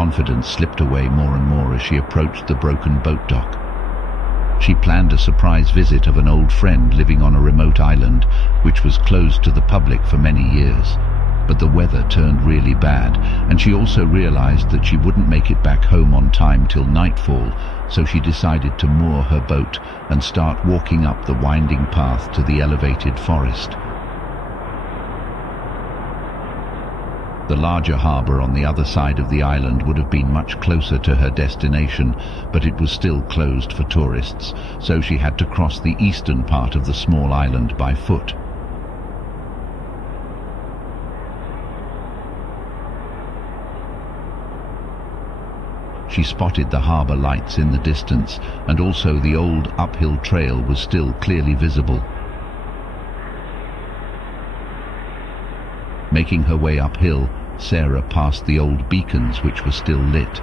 confidence slipped away more and more as she approached the broken boat dock. She planned a surprise visit of an old friend living on a remote island, which was closed to the public for many years. But the weather turned really bad, and she also realized that she wouldn't make it back home on time till nightfall, so she decided to moor her boat and start walking up the winding path to the elevated forest. The larger harbour on the other side of the island would have been much closer to her destination, but it was still closed for tourists, so she had to cross the eastern part of the small island by foot. She spotted the harbour lights in the distance, and also the old uphill trail was still clearly visible. Making her way uphill, Sarah passed the old beacons which were still lit.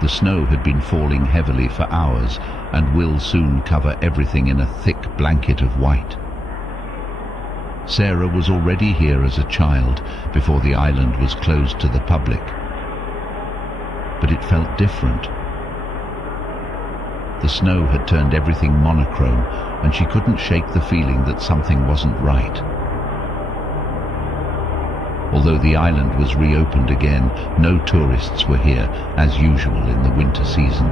The snow had been falling heavily for hours and will soon cover everything in a thick blanket of white. Sarah was already here as a child, before the island was closed to the public. But it felt different. The snow had turned everything monochrome, and she couldn't shake the feeling that something wasn't right. Although the island was reopened again, no tourists were here, as usual in the winter season.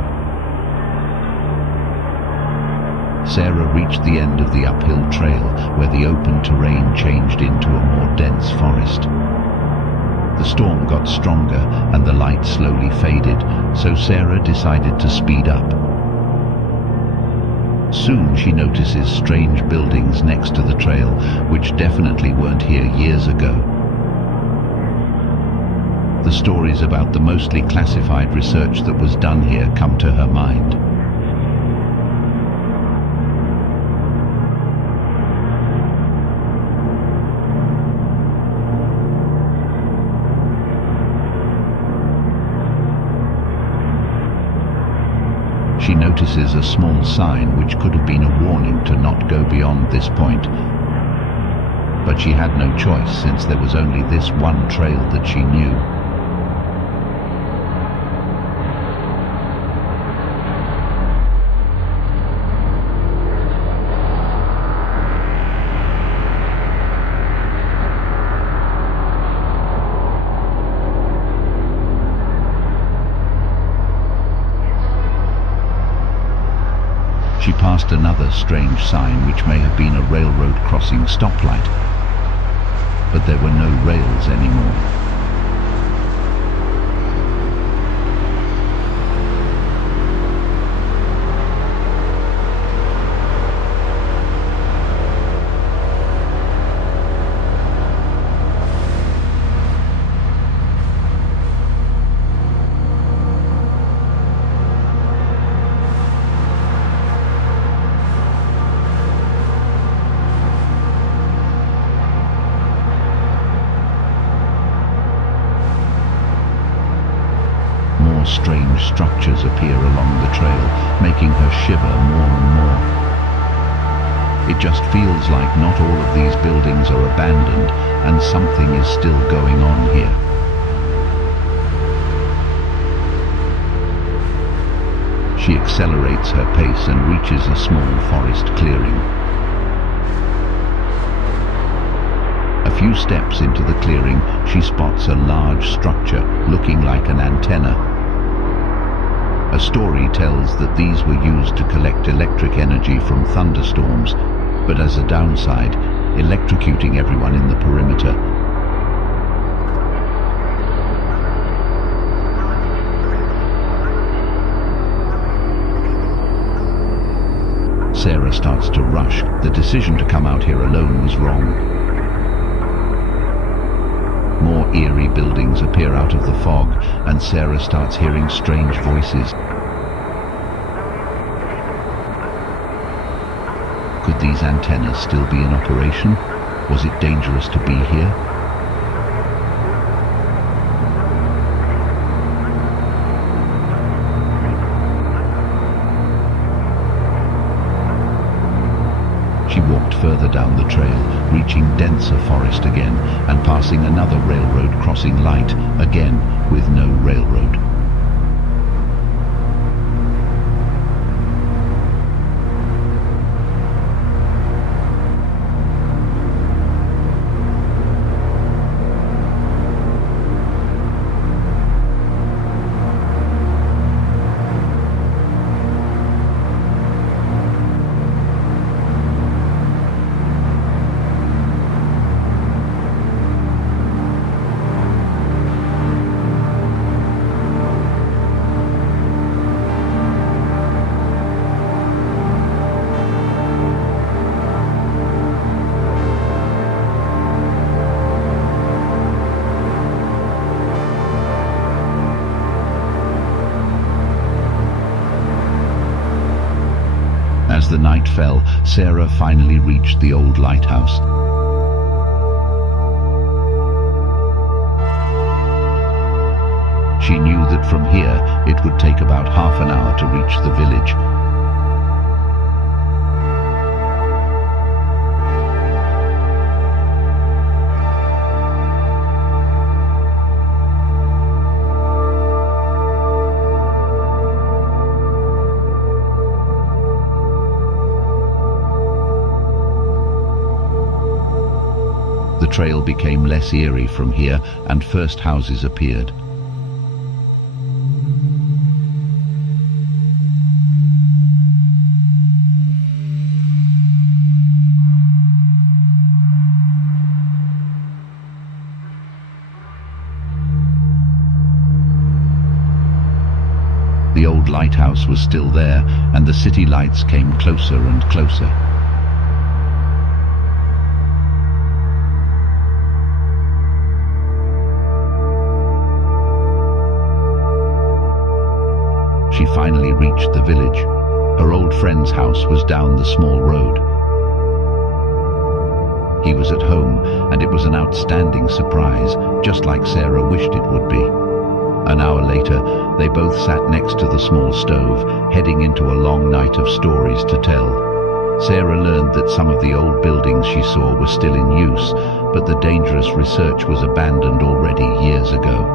Sarah reached the end of the uphill trail, where the open terrain changed into a more dense forest. The storm got stronger, and the light slowly faded, so Sarah decided to speed up. Soon she notices strange buildings next to the trail, which definitely weren't here years ago. The stories about the mostly classified research that was done here come to her mind. She notices a small sign which could have been a warning to not go beyond this point. But she had no choice, since there was only this one trail that she knew. She passed another strange sign which may have been a railroad crossing stoplight, but there were no rails anymore. Strange structures appear along the trail, making her shiver more and more. It just feels like not all of these buildings are abandoned, and something is still going on here. She accelerates her pace and reaches a small forest clearing. A few steps into the clearing, she spots a large structure looking like an antenna. A story tells that these were used to collect electric energy from thunderstorms, but as a downside, electrocuting everyone in the perimeter. Sarah starts to rush. The decision to come out here alone was wrong. More eerie buildings appear out of the fog, and Sarah starts hearing strange voices. Could these antennas still be in operation? Was it dangerous to be here? She walked further down the trail, reaching denser forest again, and passing another railroad crossing light, again with no railroad. As the night fell, Sarah finally reached the old lighthouse. She knew that from here it would take about half an hour to reach the village. The trail became less eerie from here, and first houses appeared. The old lighthouse was still there, and the city lights came closer and closer. She finally reached the village. Her old friend's house was down the small road. He was at home, and it was an outstanding surprise, just like Sarah wished it would be. An hour later, they both sat next to the small stove, heading into a long night of stories to tell. Sarah learned that some of the old buildings she saw were still in use, but the dangerous research was abandoned already years ago.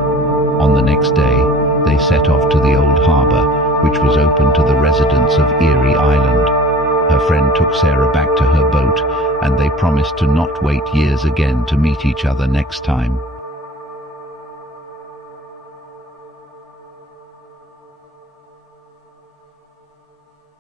On the next day, they set off to the old harbour, which was open to the residents of Eerie Island. Her friend took Sarah back to her boat, and they promised to not wait years again to meet each other next time.